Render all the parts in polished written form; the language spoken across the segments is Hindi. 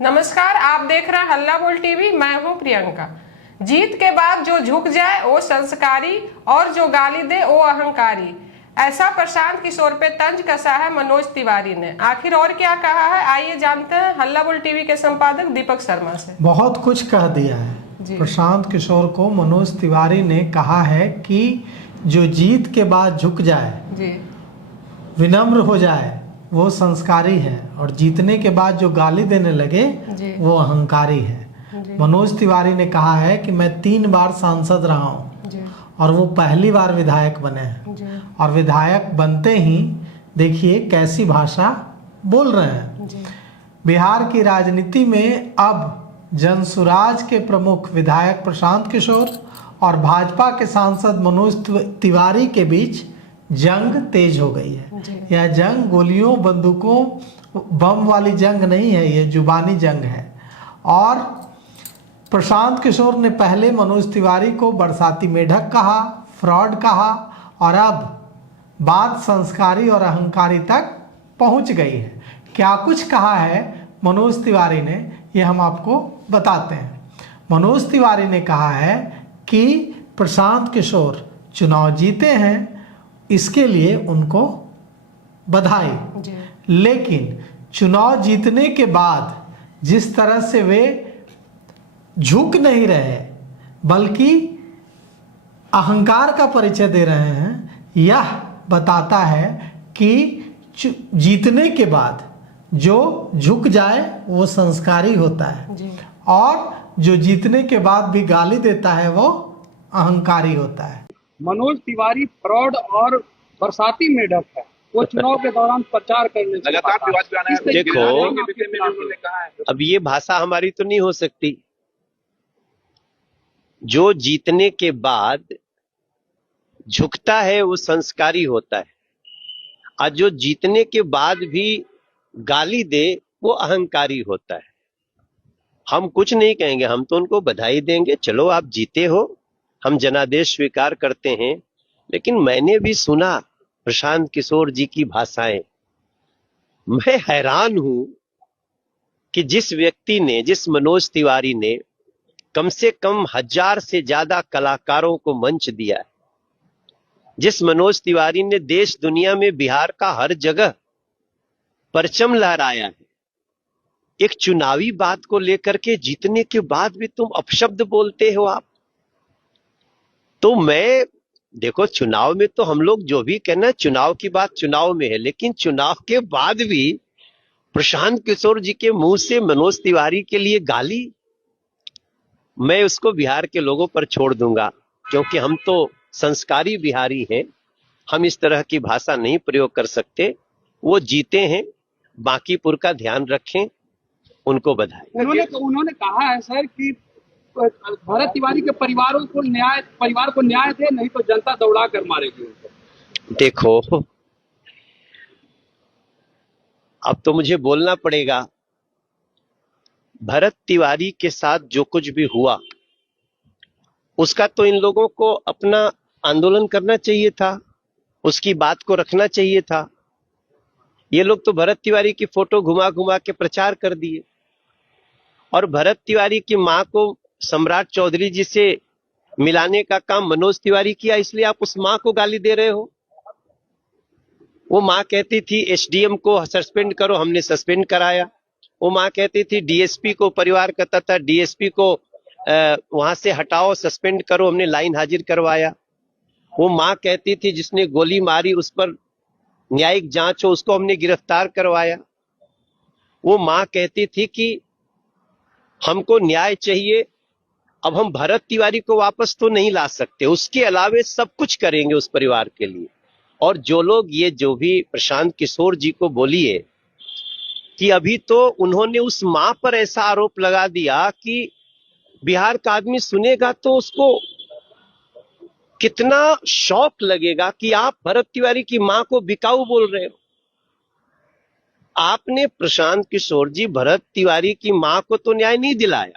नमस्कार, आप देख रहे हैं हल्ला बोल टीवी। मैं हूं प्रियंका। जीत के बाद जो झुक जाए वो संस्कारी और जो गाली दे वो अहंकारी, ऐसा प्रशांत किशोर पे तंज कसा है मनोज तिवारी ने। आखिर और क्या कहा है, आइए जानते हैं हल्ला बोल टीवी के संपादक दीपक शर्मा से। बहुत कुछ कह दिया है प्रशांत किशोर को। मनोज तिवारी ने कहा है कि जो जीत के बाद झुक जाए, विनम्र हो जाए, वो संस्कारी है, और जीतने के बाद जो गाली देने लगे वो अहंकारी है। मनोज तिवारी ने कहा है कि मैं 3 बार सांसद रहा हूँ और वो पहली बार विधायक बने हैं, और विधायक बनते ही देखिए कैसी भाषा बोल रहे हैं। बिहार की राजनीति में अब जनसुराज के प्रमुख विधायक प्रशांत किशोर और भाजपा के सांसद मनोज तिवारी के बीच जंग तेज हो गई है। यह जंग गोलियों, बंदूकों, बम वाली जंग नहीं है, ये जुबानी जंग है। और प्रशांत किशोर ने पहले मनोज तिवारी को बरसाती मेढक कहा, फ्रॉड कहा, और अब बात संस्कारी और अहंकारी तक पहुंच गई है। क्या कुछ कहा है मनोज तिवारी ने, ये हम आपको बताते हैं। मनोज तिवारी ने कहा है कि प्रशांत किशोर चुनाव जीते हैं, इसके लिए उनको बधाई, लेकिन चुनाव जीतने के बाद जिस तरह से वे झुक नहीं रहे बल्कि अहंकार का परिचय दे रहे हैं, यह बताता है कि जीतने के बाद जो झुक जाए वो संस्कारी होता है, और जो जीतने के बाद भी गाली देता है वो अहंकारी होता है। मनोज तिवारी फ्रॉड और बरसाती मेढक है। वो चुनाव के दौरान प्रचार करने लगातार देखो, अब ये भाषा हमारी तो नहीं हो सकती। जो जीतने के बाद झुकता है वो संस्कारी होता है, और जो जीतने के बाद भी गाली दे वो अहंकारी होता है। हम कुछ नहीं कहेंगे, हम तो उनको बधाई देंगे, चलो आप जीते हो, हम जनादेश स्वीकार करते हैं। लेकिन मैंने भी सुना प्रशांत किशोर जी की भाषाएं। मैं हैरान हूं कि जिस व्यक्ति ने, जिस मनोज तिवारी ने कम से कम 1000 से ज्यादा कलाकारों को मंच दिया है, जिस मनोज तिवारी ने देश दुनिया में बिहार का हर जगह परचम लहराया है, एक चुनावी बात को लेकर के जीतने के बाद भी तुम अपशब्द बोलते हो आप। तो मैं देखो, चुनाव में तो हम लोग जो भी कहना, चुनाव की बात चुनाव में है, लेकिन चुनाव के बाद भी प्रशांत किशोर जी के मुंह से मनोज तिवारी के लिए गाली, मैं उसको बिहार के लोगों पर छोड़ दूंगा, क्योंकि हम तो संस्कारी बिहारी हैं, हम इस तरह की भाषा नहीं प्रयोग कर सकते। वो जीते हैं, बांकीपुर का ध्यान रखें, उनको बधाई। उन्होंने कहा है सर कि भरत तिवारी के परिवार को न्याय दे, नहीं तो जनता दौड़ा कर मारेगी उनको। देखो, अब तो मुझे बोलना पड़ेगा। भरत तिवारी के साथ जो कुछ भी हुआ उसका तो इन लोगों को अपना आंदोलन करना चाहिए था, उसकी बात को रखना चाहिए था। ये लोग तो भरत तिवारी की फोटो घुमा घुमा के प्रचार कर दिए, और भरत तिवारी की मां को सम्राट चौधरी जी से मिलाने का काम मनोज तिवारी किया, इसलिए आप उस मां को गाली दे रहे हो। वो मां कहती थी एसडीएम को सस्पेंड करो, हमने सस्पेंड कराया। वो मां कहती थी डीएसपी को, परिवार कहता था डीएसपी को वहां से हटाओ, सस्पेंड करो, हमने लाइन हाजिर करवाया। वो मां कहती थी जिसने गोली मारी उस पर न्यायिक जांच हो, उसको हमने गिरफ्तार करवाया। वो मां कहती थी कि हमको न्याय चाहिए, अब हम भरत तिवारी को वापस तो नहीं ला सकते, उसके अलावे सब कुछ करेंगे उस परिवार के लिए। और जो लोग ये जो भी प्रशांत किशोर जी को बोलिए कि अभी तो उन्होंने उस मां पर ऐसा आरोप लगा दिया कि बिहार का आदमी सुनेगा तो उसको कितना शौक लगेगा कि आप भरत तिवारी की मां को बिकाऊ बोल रहे हो। आपने प्रशांत किशोर जी भरत तिवारी की मां को तो न्याय नहीं दिलाया,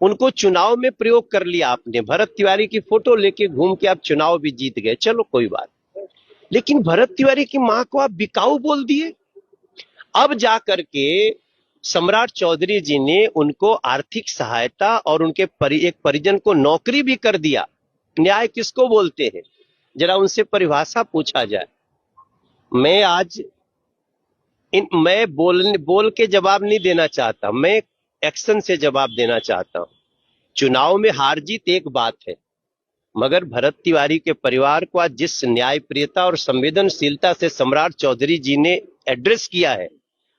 उनको चुनाव में प्रयोग कर लिया आपने। भरत तिवारी की फोटो लेके घूम के आप चुनाव भी जीत गए, चलो कोई बात, लेकिन भरत तिवारी की मां को आप बिकाऊ बोल दिए। अब जाकर के सम्राट चौधरी जी ने उनको आर्थिक सहायता और उनके एक परिजन को नौकरी भी कर दिया। न्याय किसको बोलते हैं? जरा उनसे परिभाषा पूछा जाए। मैं आज मैं बोल के जवाब नहीं देना चाहता, मैं एक्शन से जवाब देना चाहता हूं। चुनाव में हार जीत एक बात है, मगर भरत तिवारी के परिवार को आज जिस न्यायप्रियता और संवेदनशीलता से सम्राट चौधरी जी ने एड्रेस किया है,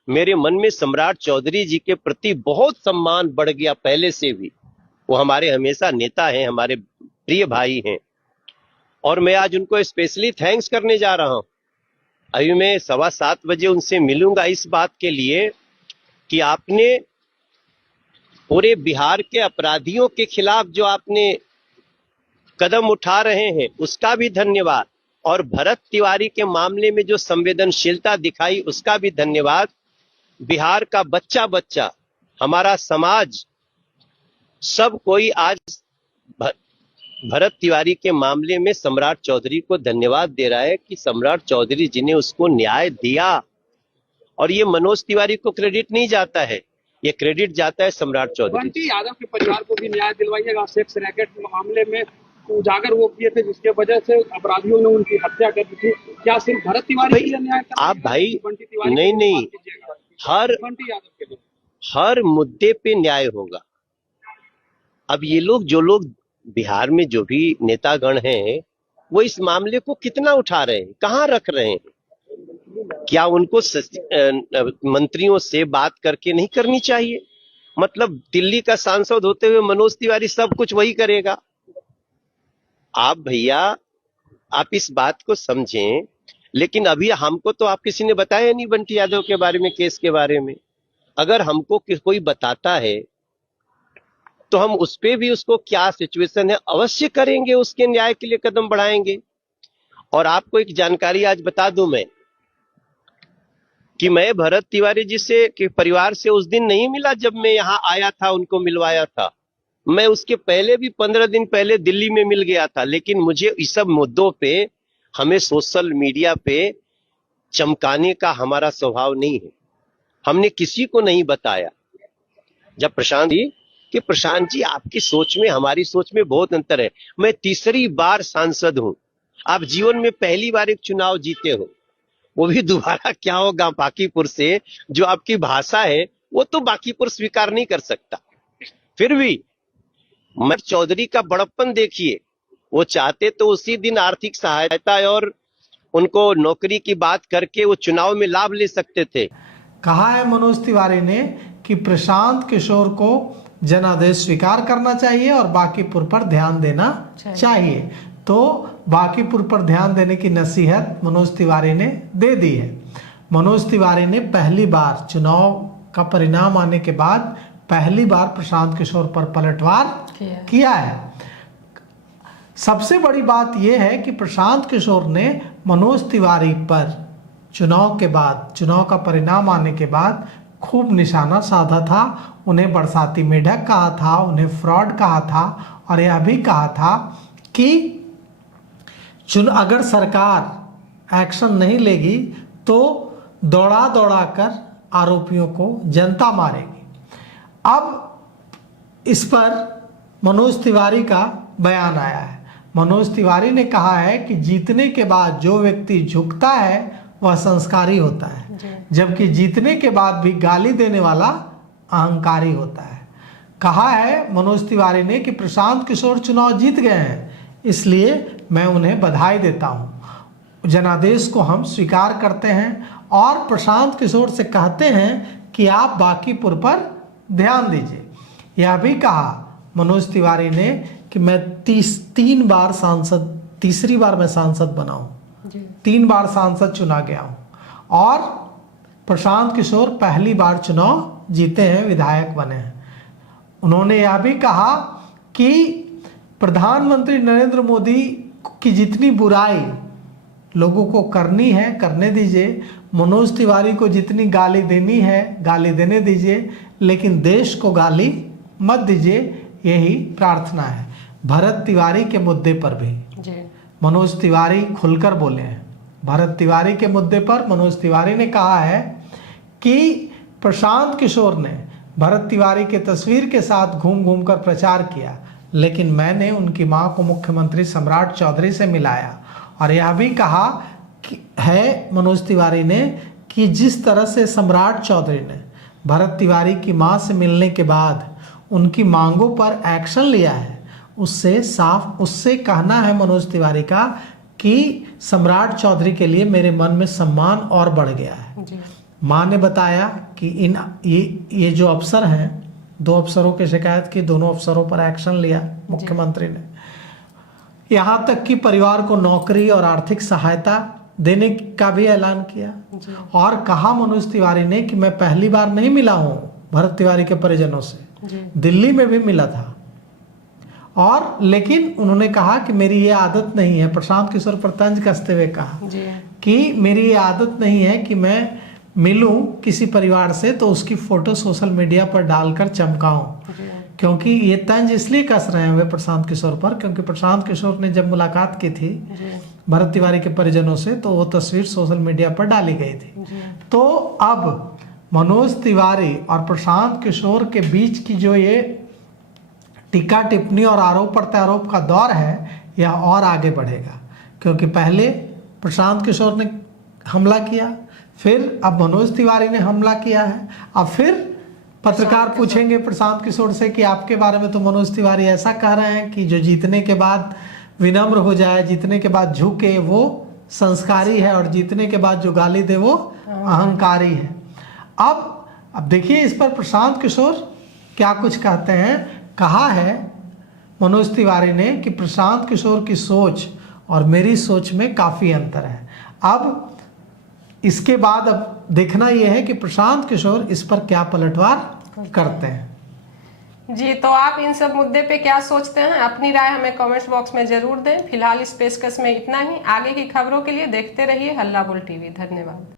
मेरे मन में सम्राट चौधरी जी के प्रति बहुत सम्मान बढ़ गया पहले से भी। वो हमारे हमेशा नेता हैं, हमारे प्रिय भाई हैं, और मैं आज उनको स्पेशली थैंक्स करने जा रहा हूं। अभी मैं 7:15 बजे उनसे मिलूंगा इस बात के लिए कि आपने पूरे बिहार के अपराधियों के खिलाफ जो आपने कदम उठा रहे हैं उसका भी धन्यवाद, और भरत तिवारी के मामले में जो संवेदनशीलता दिखाई उसका भी धन्यवाद। बिहार का बच्चा बच्चा, हमारा समाज, सब कोई आज भरत तिवारी के मामले में सम्राट चौधरी को धन्यवाद दे रहा है कि सम्राट चौधरी जी ने उसको न्याय दिया। और ये मनोज तिवारी को क्रेडिट नहीं जाता है, ये क्रेडिट जाता है सम्राट चौधरी। बंटी यादव के परिवार को भी न्याय दिलवाइएगा। सेक्स रैकेट मामले में उजागर वो किए थे जिसके वजह से अपराधियों ने उनकी हत्या कर दी थी। क्या सिर्फ भरत तिवारी के लिए न्याय करना आप भाई बंटी तिवारी नहीं, बंटी यादव के लिए हर मुद्दे पे न्याय होगा। अब ये लोग जो लोग बिहार में जो भी नेतागण हैं वो इस मामले को कितना उठा रहे हैं, कहां रख रहे हैं? क्या उनको मंत्रियों से बात करके नहीं करनी चाहिए? मतलब दिल्ली का सांसद होते हुए मनोज तिवारी सब कुछ वही करेगा। आप भैया आप इस बात को समझें। लेकिन अभी हमको तो आप किसी ने बताया नहीं बंटी यादव के बारे में, केस के बारे में। अगर हमको कोई बताता है तो हम उस पे भी उसको क्या सिचुएशन है अवश्य करेंगे, उसके न्याय के लिए कदम बढ़ाएंगे। और आपको एक जानकारी आज बता दूं मैं कि मैं भरत तिवारी जी से के परिवार से उस दिन नहीं मिला जब मैं यहाँ आया था, उनको मिलवाया था। मैं उसके पहले भी 15 दिन पहले दिल्ली में मिल गया था। लेकिन मुझे इस सब मुद्दों पे हमें सोशल मीडिया पे चमकाने का हमारा स्वभाव नहीं है। हमने किसी को नहीं बताया। जब प्रशांत जी आपकी सोच में हमारी सोच में बहुत अंतर है। मैं तीसरी बार सांसद हूं, आप जीवन में पहली बार एक चुनाव जीते हो, वो भी दोबारा क्या होगा बांकीपुर से। जो आपकी भाषा है वो तो बांकीपुर स्वीकार नहीं कर सकता। फिर भी मैं चौधरी का बड़प्पन देखिए, वो चाहते तो उसी दिन आर्थिक सहायता और उनको नौकरी की बात करके वो चुनाव में लाभ ले सकते थे। कहा है मनोज तिवारी ने कि प्रशांत किशोर को जनादेश स्वीकार करना चाहिए और बांकीपुर पर ध्यान देना चाहिए। तो बांकीपुर पर ध्यान देने की नसीहत मनोज तिवारी ने दे दी है। मनोज तिवारी ने पहली बार चुनाव का परिणाम आने के बाद पहली बार प्रशांत किशोर पर पलटवार किया है। सबसे बड़ी बात यह है कि प्रशांत किशोर ने मनोज तिवारी पर चुनाव के बाद, चुनाव का परिणाम आने के बाद खूब निशाना साधा था। उन्हें बरसाती मेढक कहा था, उन्हें फ्रॉड कहा था, और यह भी कहा था कि अगर सरकार एक्शन नहीं लेगी तो दौड़ा दौड़ा कर आरोपियों को जनता मारेगी। अब इस पर मनोज तिवारी का बयान आया है। मनोज तिवारी ने कहा है कि जीतने के बाद जो व्यक्ति झुकता है वह संस्कारी होता है, जबकि जीतने के बाद भी गाली देने वाला अहंकारी होता है। कहा है मनोज तिवारी ने कि प्रशांत किशोर चुनाव जीत गए हैं, इसलिए मैं उन्हें बधाई देता हूं। जनादेश को हम स्वीकार करते हैं और प्रशांत किशोर से कहते हैं कि आप बांकीपुर पर ध्यान दीजिए। यह भी कहा मनोज तिवारी ने कि मैं तीसरी बार मैं सांसद बना हूं, 3 बार सांसद चुना गया हूं, और प्रशांत किशोर पहली बार चुनाव जीते हैं, विधायक बने हैं। उन्होंने यह भी कहा कि प्रधानमंत्री नरेंद्र मोदी की जितनी बुराई लोगों को करनी है करने दीजिए, मनोज तिवारी को जितनी गाली देनी है गाली देने दीजिए, लेकिन देश को गाली मत दीजिए, यही प्रार्थना है। भरत तिवारी के मुद्दे पर भी मनोज तिवारी खुलकर बोले हैं। भरत तिवारी के मुद्दे पर मनोज तिवारी ने कहा है कि प्रशांत किशोर ने भरत तिवारी के तस्वीर के साथ घूम घूम कर प्रचार किया, लेकिन मैंने उनकी मां को मुख्यमंत्री सम्राट चौधरी से मिलाया और यह भी कहा कि है मनोज तिवारी ने कि जिस तरह से सम्राट चौधरी ने भरत तिवारी की मां से मिलने के बाद उनकी मांगों पर एक्शन लिया है, उससे कहना है मनोज तिवारी का कि सम्राट चौधरी के लिए मेरे मन में सम्मान और बढ़ गया है। मां ने बताया कि ये जो अफसर हैं, 2 अफसरों की शिकायत की, दोनों अफसरों पर एक्शन लिया मुख्यमंत्री ने। यहाँ तक कि परिवार को नौकरी और आर्थिक सहायता देने का भी ऐलान किया और कहा मनोज तिवारी ने कि मैं पहली बार नहीं मिला हूं भरत तिवारी के परिजनों से, दिल्ली में भी मिला था। और लेकिन उन्होंने कहा कि मेरी ये आदत नहीं है, प्रशांत किशोर पर तंज कसते हुए कहा कि मेरी ये आदत नहीं है कि मैं मिलूं किसी परिवार से तो उसकी फोटो सोशल मीडिया पर डालकर चमकाऊं, क्योंकि ये तंज इसलिए कस रहे हैं वे प्रशांत किशोर पर क्योंकि प्रशांत किशोर ने जब मुलाकात की थी भरत तिवारी के परिजनों से तो वो तस्वीर सोशल मीडिया पर डाली गई थी। तो अब मनोज तिवारी और प्रशांत किशोर के बीच की जो ये टीका टिप्पणी और आरोप प्रत्यारोप का दौर है, यह और आगे बढ़ेगा, क्योंकि पहले प्रशांत किशोर ने हमला किया, फिर अब मनोज तिवारी ने हमला किया है, अब फिर पत्रकार पूछेंगे प्रशांत किशोर से कि आपके बारे में तो मनोज तिवारी ऐसा कह रहे हैं कि जो जीतने के बाद विनम्र हो जाए, जीतने के बाद झुके वो संस्कारी है और जीतने के बाद जो गाली दे वो अहंकारी है। अब देखिए इस पर प्रशांत किशोर क्या कुछ कहते हैं। कहा है मनोज तिवारी ने कि प्रशांत किशोर की सोच और मेरी सोच में काफ़ी अंतर है। अब इसके बाद अब देखना यह है कि प्रशांत किशोर इस पर क्या पलटवार करते हैं। जी, तो आप इन सब मुद्दे पे क्या सोचते हैं? अपनी राय हमें कमेंट्स बॉक्स में जरूर दें। फिलहाल इस पेशकश में इतना ही। आगे की खबरों के लिए देखते रहिए हल्ला बोल टीवी। धन्यवाद।